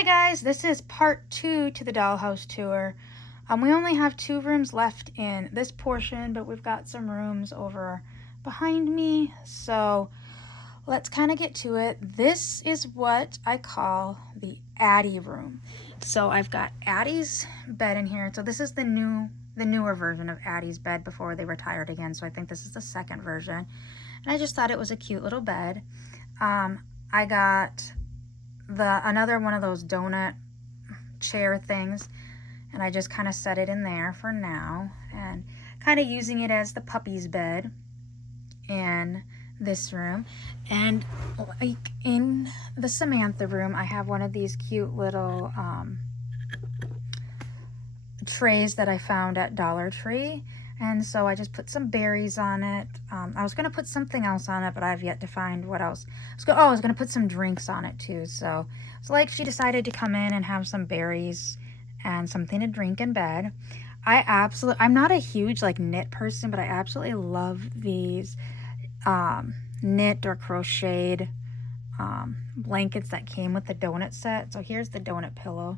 Hi guys, this is part 2 to the dollhouse tour. We only have 2 rooms left in this portion, but we've got some rooms over behind me, so let's kind of get to it. This is what I call the Addie room. So I've got Addie's bed in here. So this is the newer version of Addie's bed before they retired again. So I think this is the second version. And I just thought it was a cute little bed. I got another one of those donut chair things, and I just kind of set it in there for now and kind of using it as the puppy's bed in this room. And like in the Samantha room, I have one of these cute little trays that I found at Dollar Tree, and so I just put some berries on it. I was going to put something else on it, but I've yet to find what else. I was going to put some drinks on it too. So like she decided to come in and have some berries and something to drink in bed. I'm not a huge like knit person, but I absolutely love these knit or crocheted blankets that came with the donut set. So here's the donut pillow.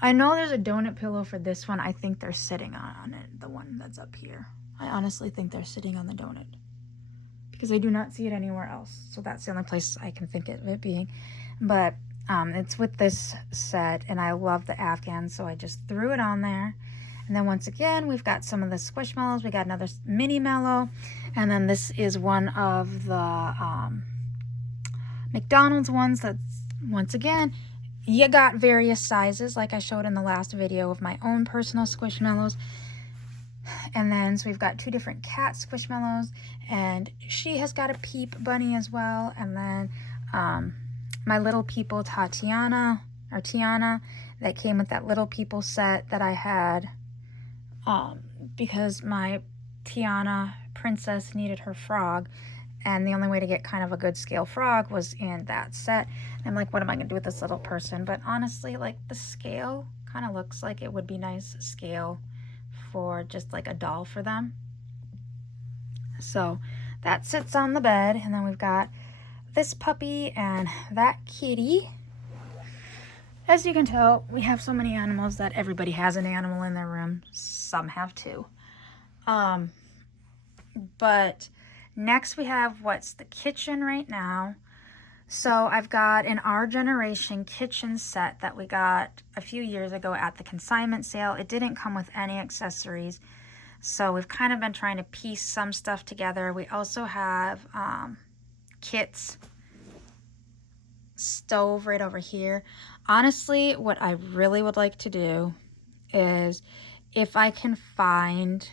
I know there's a donut pillow for this one. I think they're sitting on it, the one that's up here. I honestly think they're sitting on the donut because I do not see it anywhere else. So that's the only place I can think of it being. But it's with this set, and I love the Afghan, so I just threw it on there. And then once again, we've got some of the Squishmallows. We got another mini mellow, and then this is one of the McDonald's ones that's, once again, you got various sizes like I showed in the last video of my own personal Squishmallows. And then so we've got 2 different cat Squishmallows, and she has got a Peep bunny as well. And then my Little People Tiana that came with that Little People set that I had because my Tiana princess needed her frog, and the only way to get kind of a good scale frog was in that set. And I'm like, what am I gonna do with this little person? But honestly, like, the scale kind of looks like it would be nice scale for just like a doll for them. So that sits on the bed, and then we've got this puppy and that kitty. As you can tell, we have so many animals that everybody has an animal in their room. Some have 2. But next we have what's the kitchen right now. So I've got an Our Generation kitchen set that we got a few years ago at the consignment sale. It didn't come with any accessories, so we've kind of been trying to piece some stuff together. We also have Kit's stove right over here. Honestly, what I really would like to do is if I can find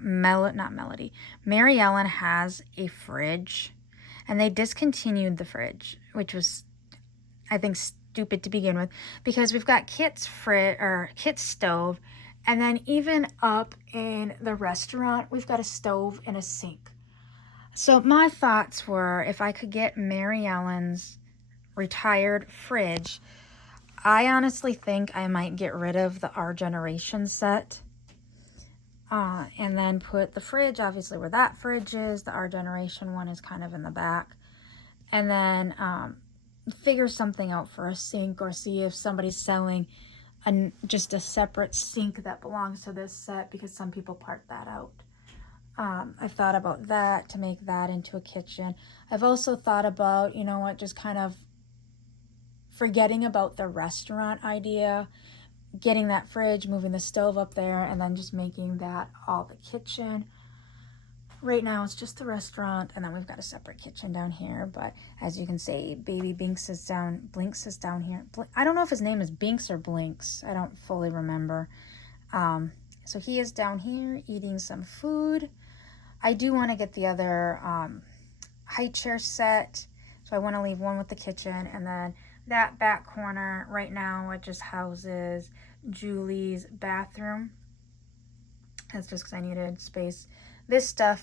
Mary Ellen has a fridge, and they discontinued the fridge, which was, I think, stupid to begin with, because we've got Kit's stove, and then even up in the restaurant, we've got a stove and a sink. So my thoughts were, if I could get Mary Ellen's retired fridge, I honestly think I might get rid of the Our Generation set. And then put the fridge, obviously, where that fridge is. The Our Generation one is kind of in the back. And then figure something out for a sink, or see if somebody's selling just a separate sink that belongs to this set, because some people part that out. I've thought about that, to make that into a kitchen. I've also thought about, you know what, just kind of forgetting about the restaurant idea, getting that fridge, moving the stove up there, and then just making that all the kitchen. Right now it's just the restaurant, and then we've got a separate kitchen down here. But as you can see, baby Blinks is down here. I don't know if his name is Binks or Blinks. I don't fully remember. So he is down here eating some food. I do want to get the other high chair set, so I want to leave one with the kitchen, and then that back corner right now, it just houses Julie's bathroom. That's just because I needed space. This stuff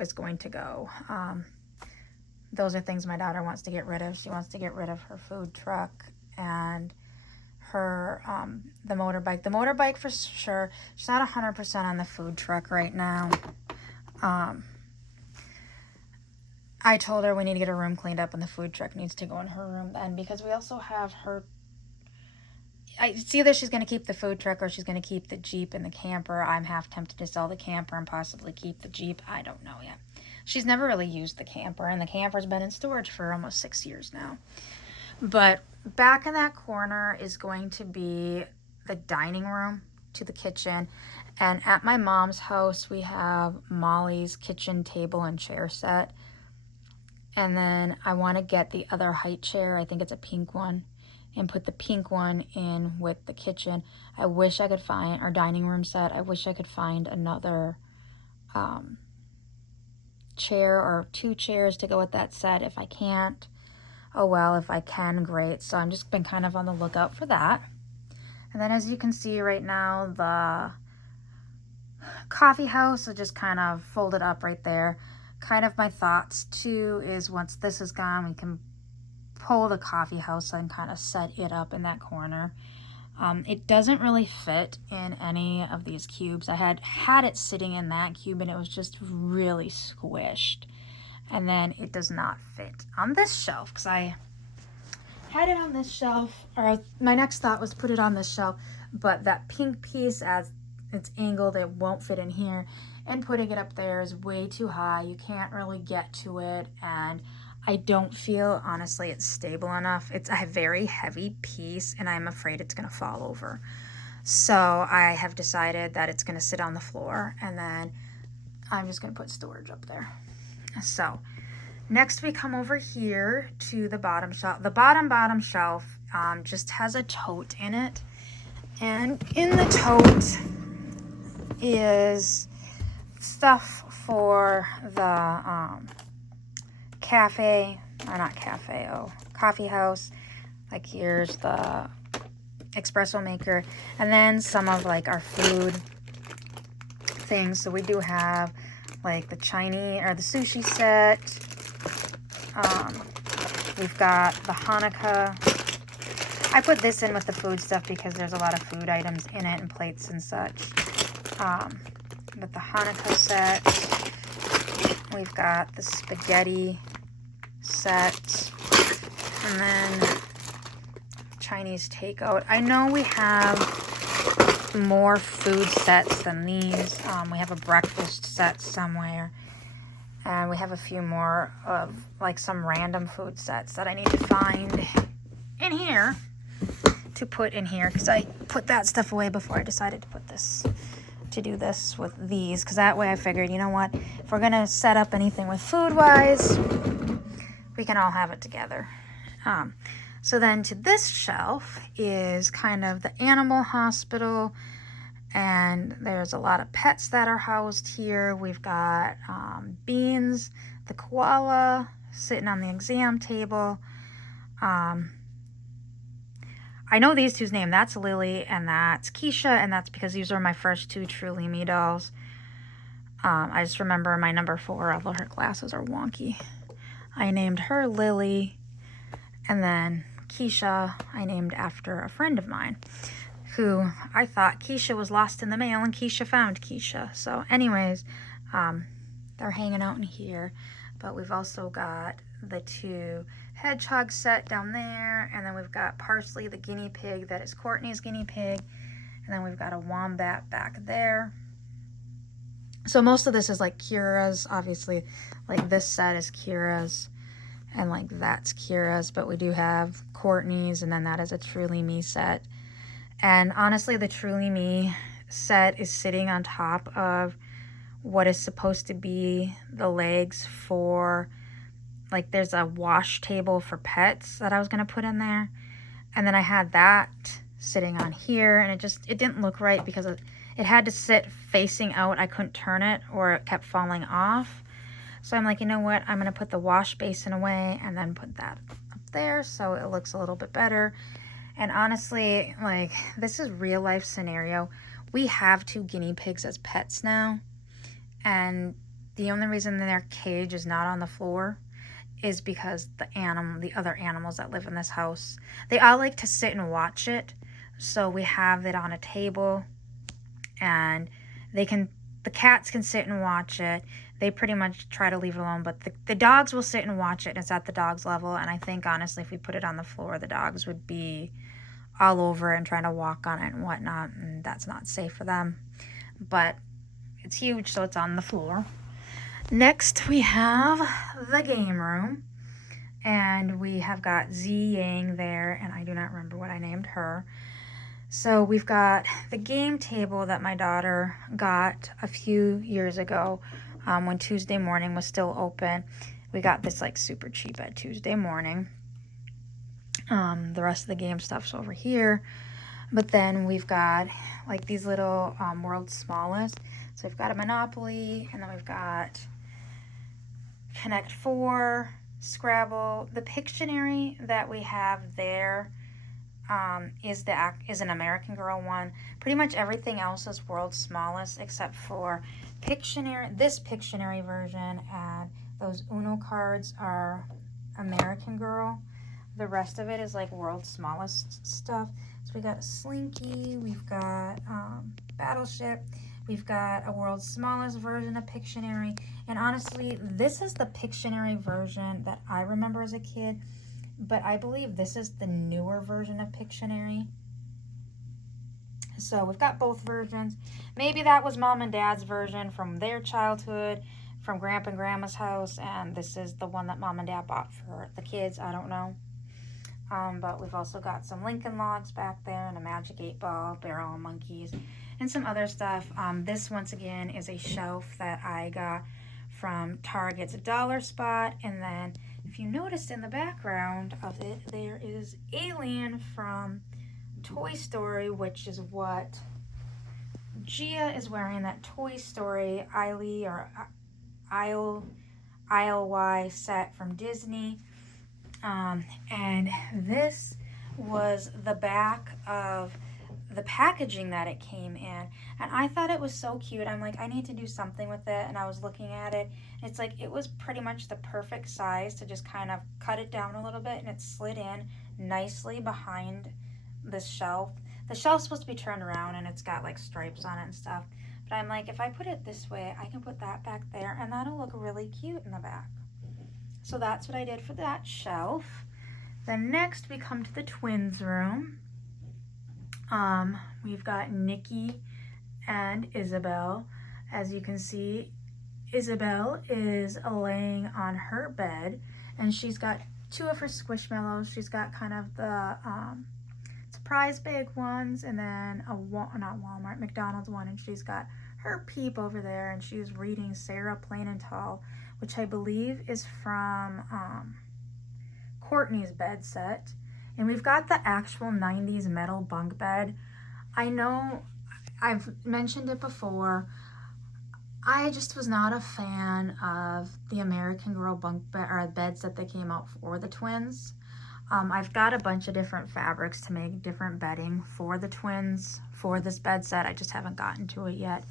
is going to go. Those are things my daughter wants to get rid of. She wants to get rid of her food truck and her the motorbike. The motorbike for sure. She's not 100% on the food truck right now. I told her we need to get her room cleaned up and the food truck needs to go in her room then, because we also have her. It's either she's going to keep the food truck or she's going to keep the Jeep and the camper. I'm half tempted to sell the camper and possibly keep the Jeep. I don't know yet. She's never really used the camper, and the camper's been in storage for almost 6 years now. But back in that corner is going to be the dining room to the kitchen. And at my mom's house, we have Molly's kitchen table and chair set. And then I want to get the other height chair. I think it's a pink one. And put the pink one in with the kitchen. I wish I could find our dining room set. I wish I could find another chair or 2 chairs to go with that set. If I can't, oh well. If I can, great. So I'm just been kind of on the lookout for that. And then as you can see right now, the coffee house is just kind of folded up right there. Kind of my thoughts too is once this is gone, we can pull the coffee house and kind of set it up in that corner. It doesn't really fit in any of these cubes. I had it sitting in that cube and it was just really squished. And then it does not fit on this shelf because I had it on this shelf, or my next thought was put it on this shelf, but that pink piece, as it's angled, it won't fit in here, and putting it up there is way too high. You can't really get to it, and I don't feel, honestly, it's stable enough. It's a very heavy piece, and I'm afraid it's going to fall over. So I have decided that it's going to sit on the floor, and then I'm just going to put storage up there. So next we come over here to the bottom shelf. The bottom shelf just has a tote in it, and in the tote is stuff for the coffee house. Like here's the espresso maker, and then some of like our food things. So we do have like the Chinese or the sushi set. We've got the Hanukkah. I put this in with the food stuff because there's a lot of food items in it and plates and such. But the Hanukkah set. We've got the spaghetti set. And then Chinese takeout. I know we have more food sets than these. We have a breakfast set somewhere. And we have a few more of like some random food sets that I need to find in here to put in here, because I put that stuff away before I decided to do this with these, because that way I figured, you know what, if we're gonna set up anything with food wise, we can all have it together. So then to this shelf is kind of the animal hospital, and there's a lot of pets that are housed here. We've got Beans, the koala, sitting on the exam table. I know these two's name. That's Lily and that's Keisha, and that's because these are my first 2 Truly Me dolls. I just remember my number 4, although her glasses are wonky. I named her Lily, and then Keisha I named after a friend of mine, who I thought Keisha was lost in the mail, and Keisha found Keisha. So anyways, they're hanging out in here. But we've also got the 2 hedgehog set down there, and then we've got Parsley, the guinea pig that is Courtney's guinea pig, and then we've got a wombat back there. So most of this is like Kira's, obviously. Like this set is Kira's, and like that's Kira's, but we do have Courtney's, and then that is a Truly Me set. And honestly, the Truly Me set is sitting on top of what is supposed to be the legs for, like there's a wash table for pets that I was going to put in there. And then I had that sitting on here, and it didn't look right because it had to sit facing out. I couldn't turn it or it kept falling off. So I'm like, you know what? I'm going to put the wash basin away and then put that up there so it looks a little bit better. And honestly, like, this is real life scenario. We have 2 guinea pigs as pets now. And the only reason their cage is not on the floor is because the other animals that live in this house, they all like to sit and watch it. So we have it on a table, and they can the cats can sit and watch it. They pretty much try to leave it alone, but the dogs will sit and watch it, and it's at the dog's level. And I think, honestly, if we put it on the floor, the dogs would be all over and trying to walk on it and whatnot, and that's not safe for them. But it's huge, so it's on the floor. Next, we have the game room, and we have got Z Yang there, and I do not remember what I named her. So we've got the game table that my daughter got a few years ago when Tuesday morning was still open. We got this like super cheap at Tuesday morning. The rest of the game stuff's over here. But then we've got like these little world's smallest. So we've got a Monopoly, and then we've got Connect 4, Scrabble. The Pictionary that we have there is an American Girl one. Pretty much everything else is world's smallest except for Pictionary. This Pictionary version and those Uno cards are American Girl. The rest of it is like world's smallest stuff. So we got a Slinky, we've got Battleship, we've got a world's smallest version of Pictionary. And honestly, this is the Pictionary version that I remember as a kid. But I believe this is the newer version of Pictionary. So we've got both versions. Maybe that was Mom and Dad's version from their childhood, from Grandpa and Grandma's house, and this is the one that Mom and Dad bought for the kids. I don't know. But we've also got some Lincoln Logs back there, and a Magic 8-Ball, Barrel of Monkeys, and some other stuff. This, once again, is a shelf that I got from Target's Dollar Spot, and then if you noticed in the background of it, there is Alien from Toy Story, which is what Gia is wearing, that Toy Story ILY set from Disney. And this was the back of the packaging that it came in, and I thought it was so cute. I'm like, I need to do something with it, and I was looking at it. It's like it was pretty much the perfect size to just kind of cut it down a little bit, and it slid in nicely behind this shelf. The shelf's supposed to be turned around, and it's got like stripes on it and stuff, but I'm like, if I put it this way, I can put that back there, and that'll look really cute in the back. So that's what I did for that shelf. Then next we come to the twins room. We've got Nikki and Isabel. As you can see, Isabel is laying on her bed, and she's got two of her Squishmallows. She's got kind of the surprise bag ones, and then McDonald's one, and she's got her Peep over there, and she's reading Sarah Plain and Tall, which I believe is from Courtney's bed set. And we've got the actual 90s metal bunk bed. I know I've mentioned it before. I just was not a fan of the American Girl bunk bed or beds that they came out for the twins. I've got a bunch of different fabrics to make different bedding for the twins for this bed set. I just haven't gotten to it yet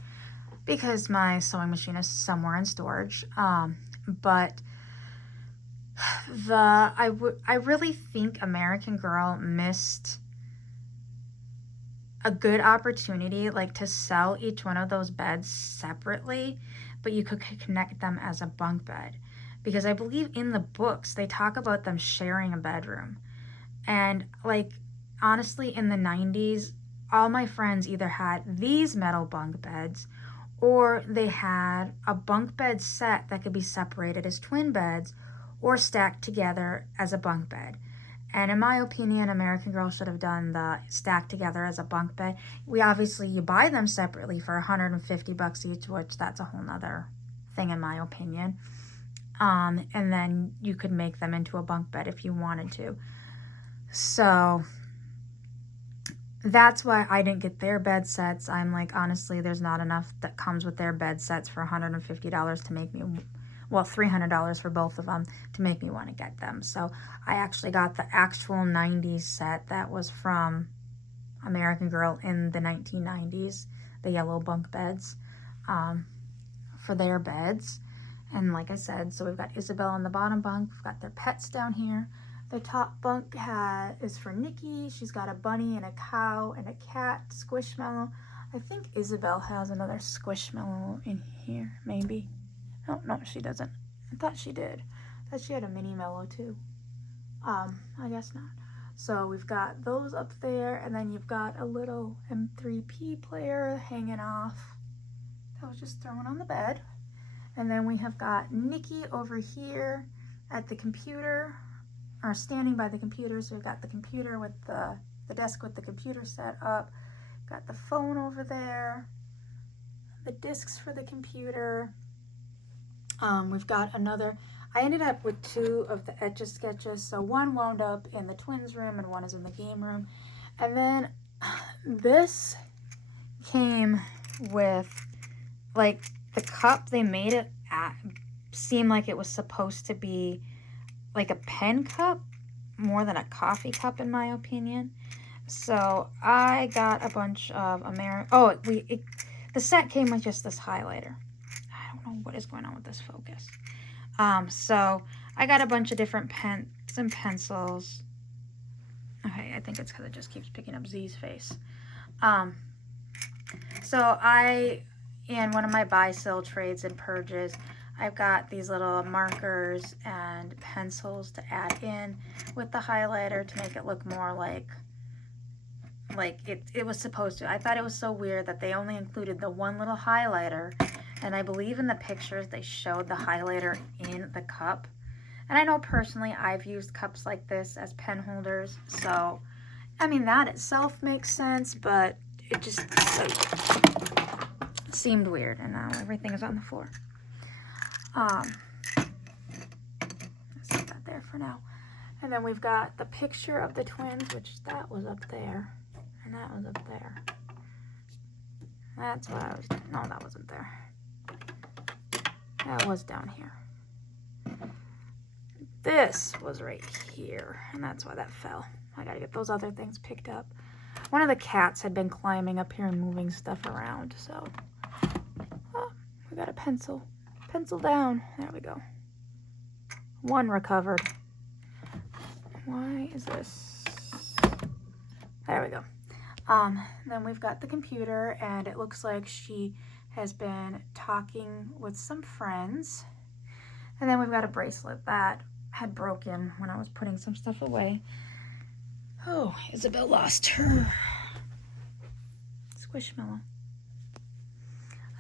because my sewing machine is somewhere in storage. But I really think American Girl missed a good opportunity, like to sell each one of those beds separately, but you could connect them as a bunk bed, because I believe in the books they talk about them sharing a bedroom. And like, honestly, in the 90s, all my friends either had these metal bunk beds or they had a bunk bed set that could be separated as twin beds or stacked together as a bunk bed. And in my opinion, American Girl should have done the stacked together as a bunk bed. You buy them separately for $150 each, which that's a whole nother thing in my opinion. And then you could make them into a bunk bed if you wanted to. So that's why I didn't get their bed sets. I'm like, honestly, there's not enough that comes with their bed sets for $150 to make me, well, $300 for both of them to make me want to get them. So I actually got the actual 90s set that was from American Girl in the 1990s, the yellow bunk beds, for their beds. And like I said, so we've got Isabel on the bottom bunk. We've got their pets down here. The top bunk is for Nikki. She's got a bunny and a cow and a cat, Squishmallow. I think Isabel has another Squishmallow in here, maybe. Oh, no, she doesn't. I thought she did. I thought she had a mini Mellow too. I guess not. So we've got those up there, and then you've got a little M3P player hanging off. That was just thrown on the bed. And then we have got Nikki over here at the computer, or standing by the computer. So we've got the computer with the desk with the computer set up. Got the phone over there, the discs for the computer. We've got another, I ended up with 2 of the Etch-a-Sketches. So one wound up in the twins room and one is in the game room. And then this came with, like, the cup. They made it seem like it was supposed to be like a pen cup more than a coffee cup, in my opinion. So I got a bunch of the set came with just this highlighter. I don't know what is going on with this focus. So I got a bunch of different pens and pencils. Okay, I think it's because it just keeps picking up Z's face. So in one of my buy-sell trades and purges, I've got these little markers and pencils to add in with the highlighter to make it look more like it was supposed to. I thought it was so weird that they only included the one little highlighter, and I believe in the pictures they showed the highlighter in the cup. And I know personally I've used cups like this as pen holders, so I mean that itself makes sense, but it just seemed weird, and now everything is on the floor. Let's set that there for now. And then we've got the picture of the twins, which that was up there, and that was up there. That's what I was, no, that wasn't there. That was down here. This was right here, and that's why that fell. I gotta get those other things picked up. One of the cats had been climbing up here and moving stuff around, so. Oh, we got a pencil. Pencil down. There we go. One recovered. Why is this? There we go. Then we've got the computer, and it looks like she has been talking with some friends. And then we've got a bracelet that had broken when I was putting some stuff away. Oh, Isabel lost her Squishmallow.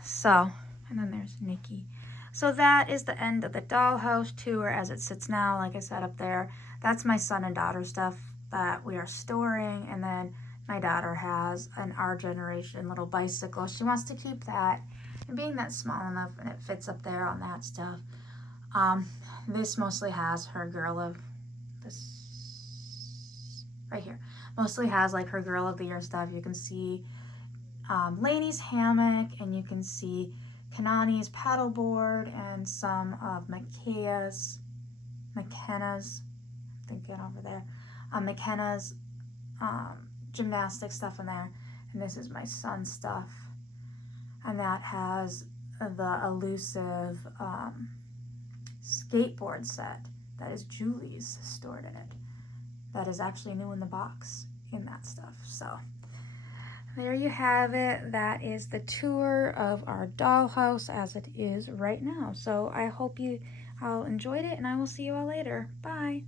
So, and then there's Nikki. So that is the end of the dollhouse tour as it sits now. Like I said up there, that's my son and daughter stuff that we are storing. And then my daughter has an our generation little bicycle. She wants to keep that. And being that small enough and it fits up there on that stuff. This mostly has her girl of this right here. Mostly has like her girl of the year stuff. You can see Lainey's hammock, and you can see Kanani's paddleboard and some of McKenna's, thinking over there, McKenna's gymnastic stuff in there. And this is my son's stuff. And that has the elusive skateboard set that is Julie's stored in it. That is actually new in the box in that stuff. So there you have it. That is the tour of our dollhouse as it is right now. So I hope you all enjoyed it, and I will see you all later. Bye.